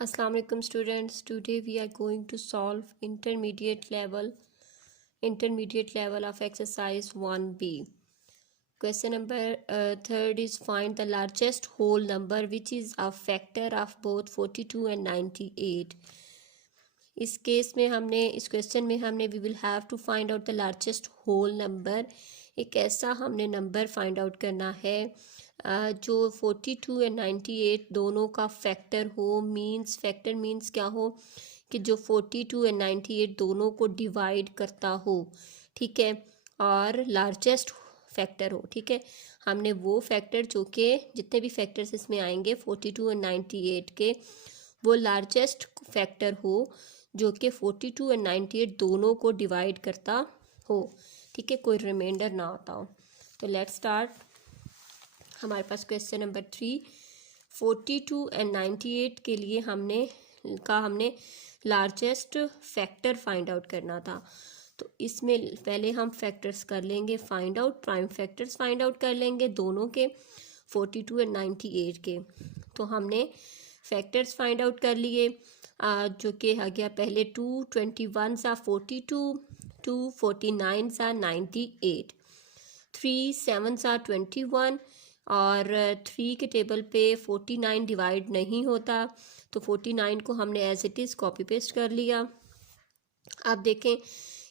Assalamu alaikum students. Today we are going to solve intermediate level of exercise 1b. Question number third is find the largest whole number which is a factor of both 42 and 98. इस question में हमने we will have to find out the largest whole number. एक ऐसा हमने number find out करना है जो 42 and 98 दोनों का फैक्टर हो। फैक्टर मीन्स क्या हो कि जो 42 एंड 98 दोनों को डिवाइड करता हो, ठीक है, और लार्जेस्ट फैक्टर हो। ठीक है, हमने वो फैक्टर जो कि जितने भी फैक्टर्स इसमें आएंगे 42 एंड 98 के, वो लार्जेस्ट फैक्टर हो जो कि 42 एंड 98 दोनों को डिवाइड करता हो। ठीक है, कोई रिमाइंडर ना आता हो। तो लेट्स स्टार्ट। हमारे पास क्वेश्चन नंबर 3, 42 एंड 98 के लिए हमने लार्जेस्ट फैक्टर फाइंड आउट करना था। तो इसमें पहले हम फैक्टर्स कर लेंगे find out, prime factors find out कर लेंगे दोनों के, 42 एंड 98 के। तो हमने फैक्टर्स फाइंड आउट कर लिए जो कि आ गया पहले 2 21 सा 42, 2 49 सा 98, 3 7 सा 21 और 3 के टेबल पे 49 डिवाइड नहीं होता, तो 49 को हमने as it is copy paste कर लिया। अब देखें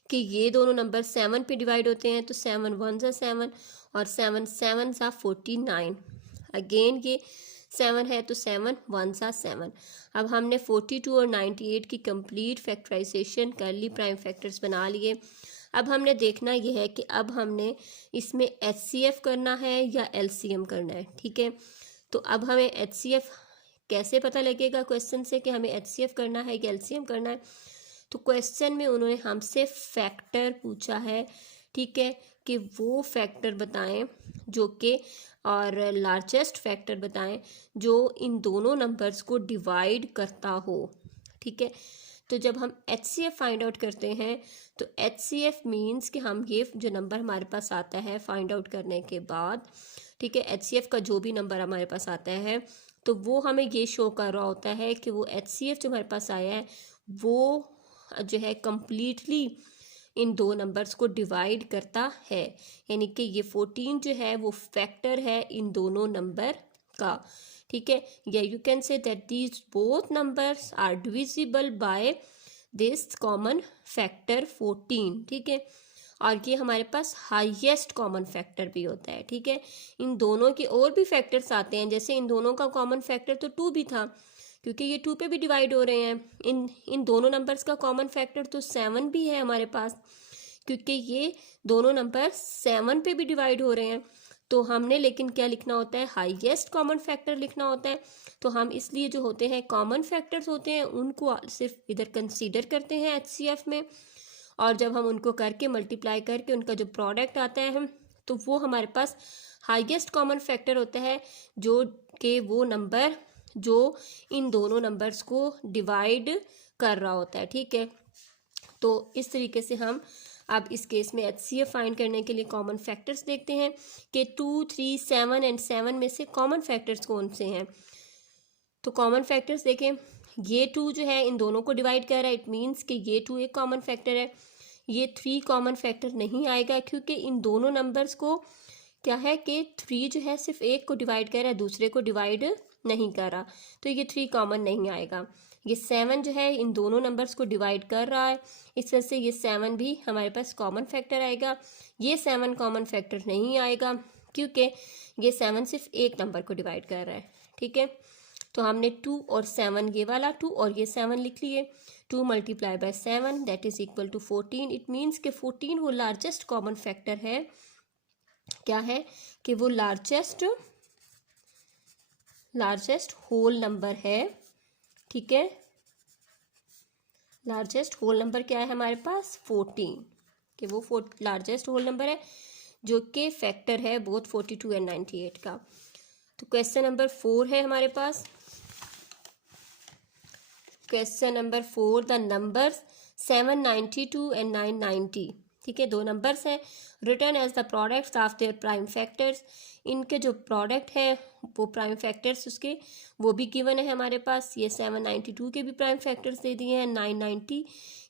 कि ये दोनों नंबर 7 पे डिवाइड होते हैं, तो 7 1 सा 7 और 7 7 सा 49। अगेन ये 7 है तो 7 1 सा 7। अब हमने 42 और 98 की कंप्लीट फैक्टराइजेशन कर ली, प्राइम फैक्टर्स बना लिए। अब हमने देखना यह है कि अब हमने इसमें HCF करना है या LCM करना है। ठीक है, तो अब हमें HCF कैसे पता लगेगा क्वेश्चन से कि हमें HCF करना है या LCM करना है। तो क्वेश्चन में उन्होंने हमसे फैक्टर पूछा है, ठीक है, कि वो फैक्टर बताएं जो कि और लार्जेस्ट फैक्टर बताएं जो इन दोनों नंबर्स को डिवाइड करता हो। ठीक है, तो जब हम HCF फाइंड आउट करते हैं तो HCF मीन्स कि हम ये जो नंबर हमारे पास आता है फाइंड आउट करने के बाद, ठीक है, HCF का जो भी नंबर हमारे पास आता है तो वो हमें ये शो कर रहा होता है कि वो HCF जो हमारे पास आया है वो जो है कंप्लीटली इन दो नंबर्स को डिवाइड करता है, यानी कि ये 14 जो है वो फैक्टर है इन दोनों नंबर का। ठीक है, या you can say that these both numbers are divisible by this common factor 14। ठीक है, और ये हमारे पास हाईएस्ट कॉमन फैक्टर भी होता है। ठीक है, इन दोनों के और भी फैक्टर्स आते हैं, जैसे इन दोनों का कॉमन फैक्टर तो 2 भी था क्योंकि ये 2 पे भी डिवाइड हो रहे हैं। इन दोनों नंबर्स का कॉमन फैक्टर तो 7 भी है हमारे पास क्योंकि ये दोनों नंबर 7 पे भी डिवाइड हो रहे हैं। तो हमने लेकिन क्या लिखना होता है, हाईएस्ट कॉमन फैक्टर लिखना होता है। तो हम इसलिए जो होते हैं कॉमन फैक्टर्स होते हैं उनको सिर्फ इधर कंसीडर करते हैं HCF में, और जब हम उनको करके मल्टीप्लाई करके उनका जो प्रोडक्ट आता है तो वो हमारे पास हाईएस्ट कॉमन फैक्टर होता है जो कि वो नंबर जो इन दोनों नंबर्स को डिवाइड कर रहा होता है। ठीक है, तो इस तरीके से हम अब इस केस में HCF फाइंड करने के लिए कॉमन फैक्टर्स देखते हैं कि 2 3 7 एंड 7 में से कॉमन फैक्टर्स कौन से हैं। तो कॉमन फैक्टर्स देखें, ये 2 जो है इन दोनों को डिवाइड कर रहा है, इट मीन्स कि ये 2 एक कॉमन फैक्टर है। ये 3 कॉमन फैक्टर नहीं आएगा क्योंकि इन दोनों नंबर्स को क्या है कि 3 जो है सिर्फ एक को डिवाइड कर रहा है, दूसरे को डिवाइड नहीं कर रहा, तो ये 3 कॉमन नहीं आएगा। ये 7 जो है इन दोनों नंबर्स को डिवाइड कर रहा है, इस वजह से ये 7 भी हमारे पास कॉमन फैक्टर आएगा। ये 7 कॉमन फैक्टर नहीं आएगा क्योंकि ये 7 सिर्फ एक नंबर को डिवाइड कर रहा है। ठीक है, तो हमने 2 और 7, ये वाला 2 और ये 7 लिख लिए। 2 multiply by 7 that is equal to 14। It means कि 14 वो लार्जेस्ट कॉमन फैक्टर है, क्या है कि वो लार्जेस्ट होल नंबर है। ठीक है, लार्जेस्ट होल नंबर क्या है हमारे पास 14, कि वो लार्जेस्ट होल नंबर है जो कि फैक्टर है बोथ 42 एंड 98 का। तो क्वेश्चन नंबर 4 है हमारे पास। Question number 4, the numbers 792 and 990 ठीक है, दो नंबर्स हैं, return as the products of their prime factors, इनके जो प्रोडक्ट है वो प्राइम फैक्टर्स उसके वो भी गिवन है हमारे पास। ये 792 के भी प्राइम फैक्टर्स दे दिए हैं, 990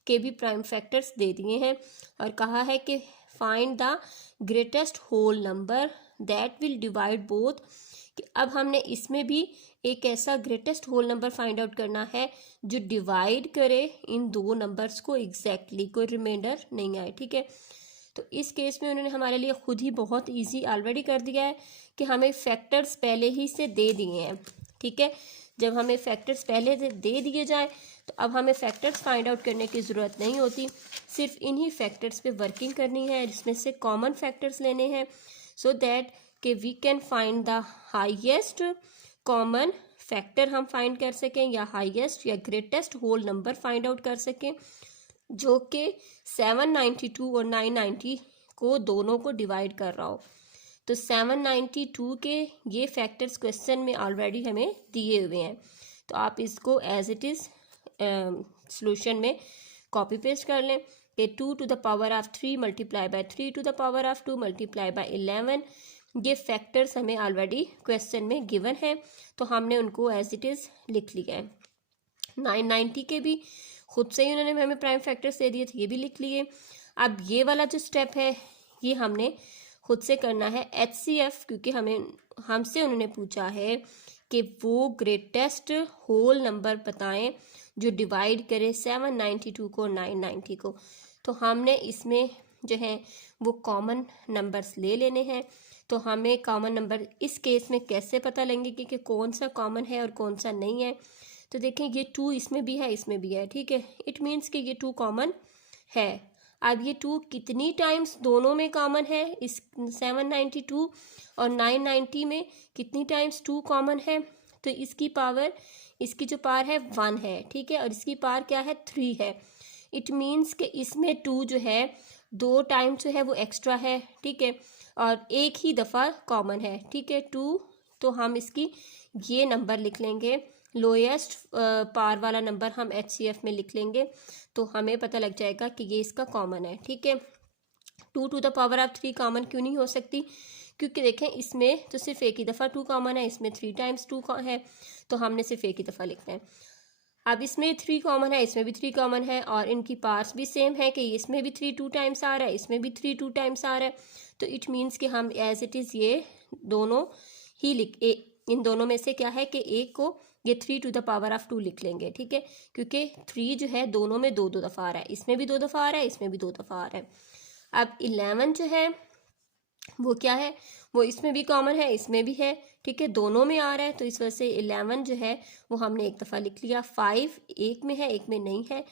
के भी प्राइम फैक्टर्स दे दिए हैं, और कहा है कि find the greatest whole number that will divide both, कि अब हमने इसमें भी एक ऐसा greatest whole number find out करना है जो डिवाइड करे इन दो नंबर्स को एग्जैक्टली, कोई रिमाइंडर नहीं आए। ठीक है, तो इस केस में उन्होंने हमारे लिए खुद ही बहुत इजी ऑलरेडी कर दिया है कि हमें फैक्टर्स पहले ही से दे दिए हैं। ठीक है, जब हमें फैक्टर्स पहले दे दिए जाए तो अब हमें फैक्टर्स फाइंड आउट करने की ज़रूरत नहीं होती, सिर्फ इन्हीं फैक्टर्स पे वर्किंग करनी है, इसमें से कॉमन फैक्टर्स लेने हैं सो दैट कि we can find the highest common factor हम फाइंड कर सकें, या हाईएस्ट या greatest whole number find out कर सकें जो कि 792 और 990 को दोनों को डिवाइड कर रहा हो। तो 792 के ये फैक्टर्स क्वेश्चन में ऑलरेडी हमें दिए हुए हैं, तो आप इसको एज इट इज़ सॉल्यूशन में कॉपी पेस्ट कर लें कि 2 to the power of 3 multiply by 3 to the power of 2 multiply by 11, ये फैक्टर्स हमें ऑलरेडी क्वेश्चन में गिवन है, तो हमने उनको एज इट इज़ लिख लिया है। 990 के भी खुद से ही उन्होंने हमें प्राइम फैक्टर्स दे दिए थे, ये भी लिख लिए। अब ये वाला जो स्टेप है ये हमने खुद से करना है HCF, क्योंकि हमसे उन्होंने पूछा है कि वो ग्रेटेस्ट होल नंबर बताएं जो डिवाइड करे 792 को 990 को। तो हमने इसमें जो है वो कॉमन नंबर्स ले लेने हैं। तो हमें कॉमन नंबर इस केस में कैसे पता लेंगे कि कौन सा कॉमन है और कौन सा नहीं है। तो देखें ये 2 इसमें भी है, इसमें भी है। ठीक है, इट मीन्स कि ये 2 कॉमन है। अब ये 2 कितनी टाइम्स दोनों में कॉमन है, इस 792 और 990 में कितनी टाइम्स 2 कॉमन है, तो इसकी जो पावर है 1 है। ठीक है, और इसकी पावर क्या है 3 है। इट मीन्स कि इसमें 2 जो है 2 टाइम्स जो है वो एक्स्ट्रा है। ठीक है, और एक ही दफ़ा कॉमन है। ठीक है, 2, तो हम इसकी ये नंबर लिख लेंगे, लोएस्ट पावर वाला नंबर हम HCF में लिख लेंगे, तो हमें पता लग जाएगा कि ये इसका कॉमन है। ठीक है, 2 to the power of 3 common क्यों नहीं हो सकती, क्योंकि देखें इसमें तो सिर्फ एक ही दफ़ा 2 कॉमन है, इसमें 3 टाइम्स 2 है, तो हमने सिर्फ एक ही दफ़ा लिखना है। अब इसमें 3 कॉमन है, इसमें भी 3 कॉमन है, और इनकी पार्ट्स भी सेम है कि इसमें भी 3 2 टाइम्स आ रहा है, इसमें भी 3 2 टाइम्स आ रहा है। तो इट मीन्स कि हम एज इट इज़ ये दोनों ही इन दोनों में से क्या है कि एक को ये 3 टू द पावर ऑफ 2 लिख लेंगे। ठीक है, क्योंकि 3 जो है दोनों में 2 2 दफ़ा आ रहा है, इसमें भी 2 दफ़ा आ रहा है, इसमें भी 2 दफ़ा आ रहा है। अब 11 जो है वो क्या है, वो इसमें भी कॉमन है, इसमें भी है। ठीक है, दोनों में आ रहा है, तो इस वजह से 11 जो है वो हमने एक दफ़ा लिख लिया। 5 एक में है, एक में नहीं है,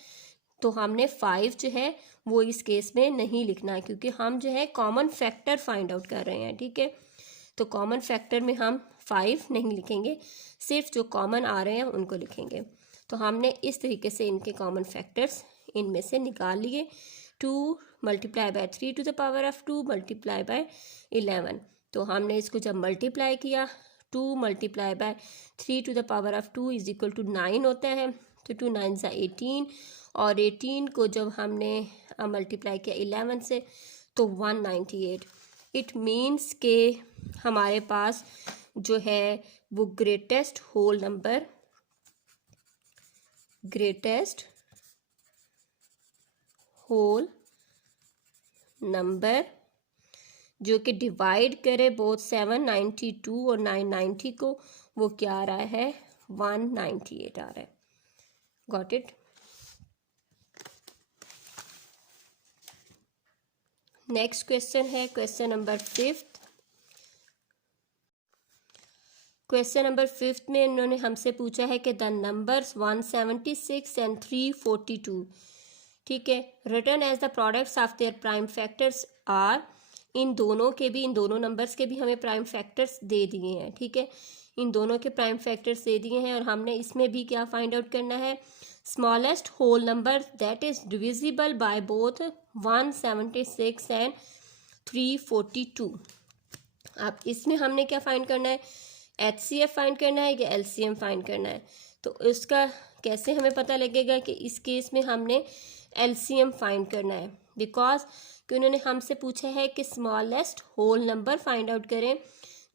तो हमने 5 जो है वो इस केस में नहीं लिखना है, क्योंकि हम जो है कॉमन फैक्टर फाइंड आउट कर रहे हैं। ठीक है, तो कॉमन फैक्टर में हम 5 नहीं लिखेंगे, सिर्फ जो कॉमन आ रहे हैं उनको लिखेंगे। तो हमने इस तरीके से इनके कॉमन फैक्टर्स इनमें से निकाल लिए। 2 multiply by 3 to the power of 2 multiply by 11, तो हमने इसको जब मल्टीप्लाई किया 2 multiply by 3 to the power of 2 is equal to 9 होता है, तो 2 9 ज़ा 18, और 18 को जब हमने मल्टीप्लाई किया 11 से तो 198। इट मीन्स के हमारे पास जो है वो ग्रेटेस्ट होल नंबर जो कि डिवाइड करे बोथ 792 और 990 को, वो क्या आ रहा है 198 आ रहा है। Got it. नेक्स्ट क्वेश्चन है क्वेश्चन नंबर 5। क्वेश्चन नंबर 5 में इन्होंने हमसे पूछा है कि द नंबर्स 176 एंड 342, ठीक है, return as the products of their prime factors are, इन दोनों नंबर्स के भी हमें प्राइम फैक्टर्स दे दिए हैं। ठीक है, इन दोनों के प्राइम फैक्टर्स दे दिए हैं, और हमने इसमें भी क्या फाइंड आउट करना है, smallest whole number that is divisible by both 176 and 342। अब इसमें हमने क्या फाइंड करना है, HCF फाइंड करना है या LCM फाइंड करना है। तो इसका कैसे हमें पता लगेगा कि इस केस में हमने LCM फाइंड करना है, बिकॉज कि उन्होंने हमसे पूछा है कि smallest whole number find out करें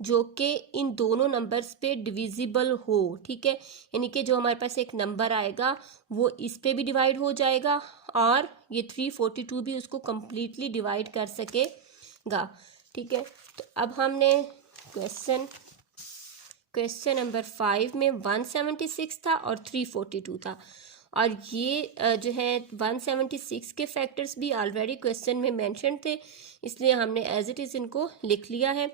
जो कि इन दोनों नंबर्स पे डिविजिबल हो, ठीक है। यानी कि जो हमारे पास एक नंबर आएगा वो इस पे भी डिवाइड हो जाएगा और ये 342 भी उसको कम्प्लीटली डिवाइड कर सकेगा, ठीक है। तो अब हमने क्वेश्चन नंबर 5 में 176 था और 342 था, और ये जो है 176 के फैक्टर्स भी ऑलरेडी क्वेश्चन में मेंशन थे, इसलिए हमने एज इट इज़ इनको लिख लिया है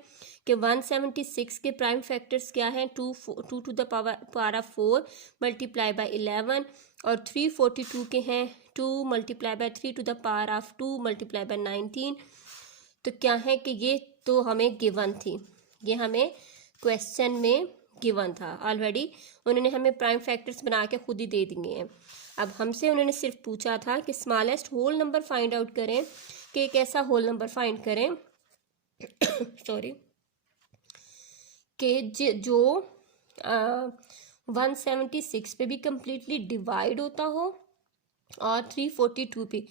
कि 176 के प्राइम फैक्टर्स क्या हैं, 2 to the power of 4 multiply by 11, और 342 के हैं 2 multiply by 3 to the power of 2 multiply by 19। तो क्या है कि ये तो हमें गिवन थी, ये हमें क्वेश्चन में गिवन था ऑलरेडी, उन्होंने हमें प्राइम फैक्टर्स बना के खुद ही दे दिए हैं। अब हमसे उन्होंने सिर्फ पूछा था कि smallest whole number find out करें, कि एक ऐसा होल नंबर फाइंड करें सॉरी कि जो 176 पे भी कम्प्लीटली डिवाइड होता हो और 342 पे,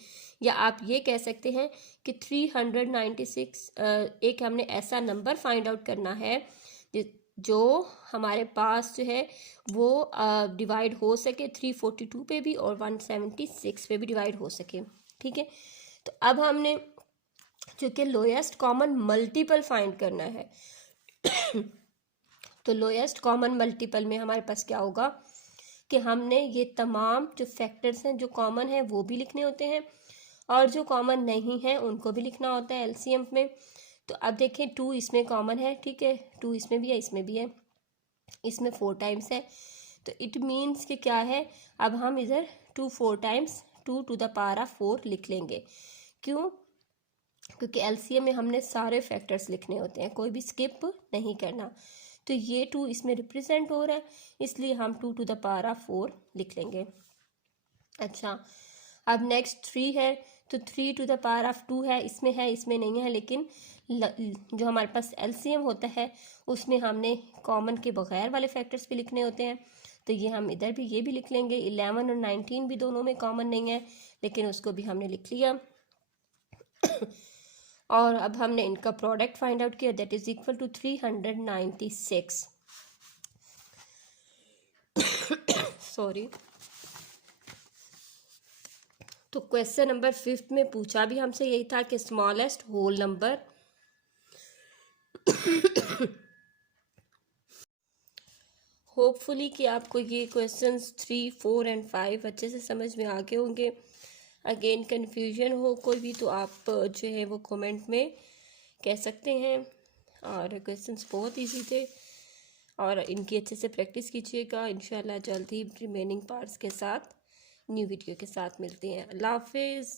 या आप ये कह सकते हैं कि 396 एक हमने ऐसा नंबर फाइंड आउट करना है जो हमारे पास जो है वो डिवाइड हो सके 342 पे भी और 176 पे भी डिवाइड हो सके, ठीक है। तो अब हमने चूँकि लोएस्ट कॉमन मल्टीपल फाइंड करना है तो लोएस्ट कॉमन मल्टीपल में हमारे पास क्या होगा कि हमने ये तमाम जो फैक्टर्स हैं जो कॉमन है वो भी लिखने होते हैं और जो कॉमन नहीं है उनको भी लिखना होता है एलसीएम में। तो अब देखें 2 इसमें कॉमन है, ठीक है, 2 इसमें भी है, इसमें भी है, इसमें 4 टाइम्स है, तो इट मीन्स कि क्या है, अब हम इधर 2 4 times 2 to the power of 4 लिख लेंगे। क्यों? क्योंकि एलसीएम में हमने सारे फैक्टर्स लिखने होते हैं, कोई भी स्किप नहीं करना। तो ये 2 इसमें रिप्रेजेंट हो रहा है, इसलिए हम 2 टू द पावर ऑफ 4 लिख लेंगे। अच्छा, अब नेक्स्ट 3 है, तो 3 टू द पावर ऑफ 2 है, इसमें नहीं है, लेकिन जो हमारे पास एलसीएम होता है उसमें हमने कॉमन के बगैर वाले फैक्टर्स भी लिखने होते हैं, तो ये हम इधर भी ये भी लिख लेंगे। 11 और 19 भी दोनों में कॉमन नहीं है, लेकिन उसको भी हमने लिख लिया और अब हमने इनका प्रोडक्ट फाइंड आउट किया, that is equal to 396 sorry. तो क्वेश्चन नंबर 5 में पूछा भी हमसे यही था कि स्मॉलेस्ट होल नंबर होपफुली कि आपको ये क्वेश्चंस 3 4 एंड 5 अच्छे से समझ में आ गए होंगे। अगेन कन्फ्यूजन हो कोई भी तो आप जो है वो कमेंट में कह सकते हैं, और क्वेश्चंस बहुत इजी थे और इनकी अच्छे से प्रैक्टिस कीजिएगा। इंशाल्लाह जल्द ही रिमेनिंग पार्ट्स के साथ न्यू वीडियो के साथ मिलते हैं। अल्लाह हाफिज़।